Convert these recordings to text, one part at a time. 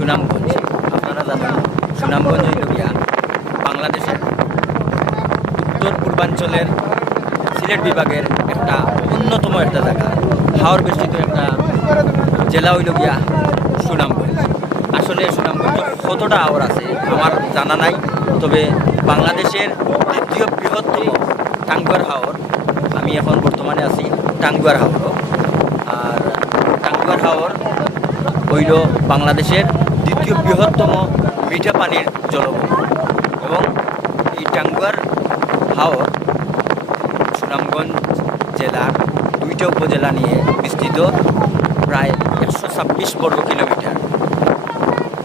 সুনামগঞ্জ। আপনারা জানেন সুনামগঞ্জ হইল গিয়া বাংলাদেশের উত্তর পূর্বাঞ্চলের সিলেট বিভাগের একটা অন্যতম একটা জায়গা, হাওর বেষ্টিত একটা জেলা হইল গিয়া সুনামগঞ্জ। আসলে সুনামগঞ্জ কতটা হাওর আছে আমার জানা নাই, তবে বাংলাদেশের দ্বিতীয় বৃহত্তম টাঙ্গুয়ার হাওর, আমি এখন বর্তমানে আছি টাঙ্গুয়ার হাওর। আর টাঙ্গুয়ার হাওর হইল বাংলাদেশের দ্বিতীয় বৃহত্তম মিঠা পানির জলভূমি এবং এই টাঙ্গুয়ার হাওর সুনামগঞ্জ জেলার 2টা উপজেলা নিয়ে বিস্তৃত, প্রায় 126 বর্গ কিলোমিটার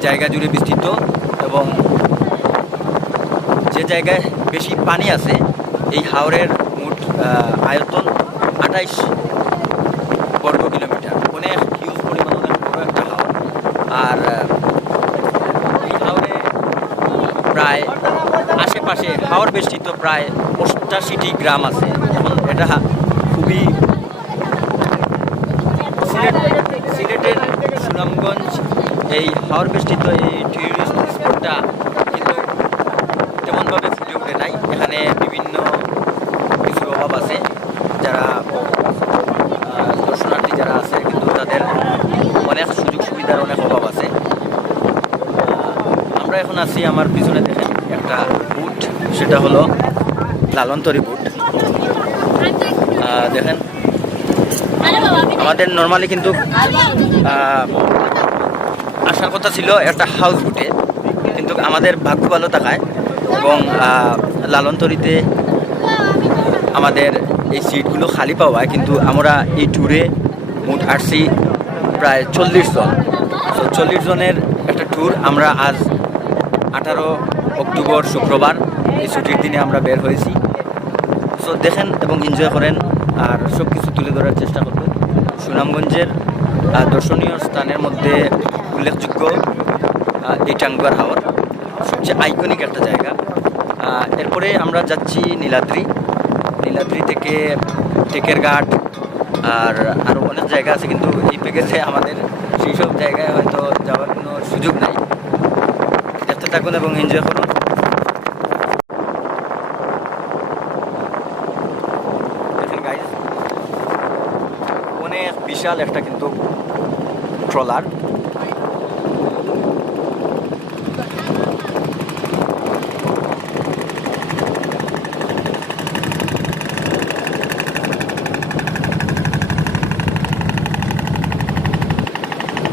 জায়গা জুড়ে বিস্তৃত এবং যে জায়গায় বেশি পানি আছে এই হাওরের মোট আয়তন 28 বর্গ কিলোমিটার, অনেক হিউজ পরিমাণ, অনেক বড় একটা হাওর। আর এই হাওরে প্রায় আশেপাশে হাওর বেষ্টিত প্রায় 88টি গ্রাম আছে। এখন এটা খুবই সিলেটের সুনামগঞ্জ এই হাওর বেষ্টিত এই টুরিস্ট স্পটটা কিন্তু তেমনভাবে ফুটে ওঠে নাই। এখানে বিভিন্ন কিছুর অভাব আছে, যারা দর্শনার্থী যারা আছে কিন্তু তাদের অনেক সুযোগ সুবিধার অনেক অভাব আছে। আমরা এখন আছি, আমার পিছনে দেখেন একটা বুট, সেটা হলো লালনতরী বুট। দেখেন আমাদের নর্মালি কিন্তু আসার কথা ছিল একটা হাউস বুটে, কিন্তু আমাদের ভাগ্য ভালো থাকায় এবং লালনতরীতে আমাদের এই সিটগুলো খালি পাওয়ায় কিন্তু আমরা এই ট্যুরে মোট আসছি প্রায় 40 জন। তো 40 জনের একটা ট্যুর আমরা আজ 18 অক্টোবর শুক্রবার এই ছুটির দিনে আমরা বের হয়েছি। সো দেখেন এবং এনজয় করেন আর সব কিছু তুলে ধরার চেষ্টা করবেন। সুনামগঞ্জের দর্শনীয় স্থানের মধ্যে উল্লেখযোগ্য এই টাঙ্গুয়ার হাওর, সবচেয়ে আইকনিক একটা জায়গা। এরপরে আমরা যাচ্ছি নীলাদ্রি থেকে টেকের ঘাট আর আরও অনেক জায়গা আছে, কিন্তু এই প্যাকেজে আমাদের সেই সব জায়গায় হয়তো যাওয়ার কোনো সুযোগ নাই। দেখতে থাকুন এবং এনজয় করুন। দেখেন গাইজ, অনেক বিশাল একটা কিন্তু ট্রলার,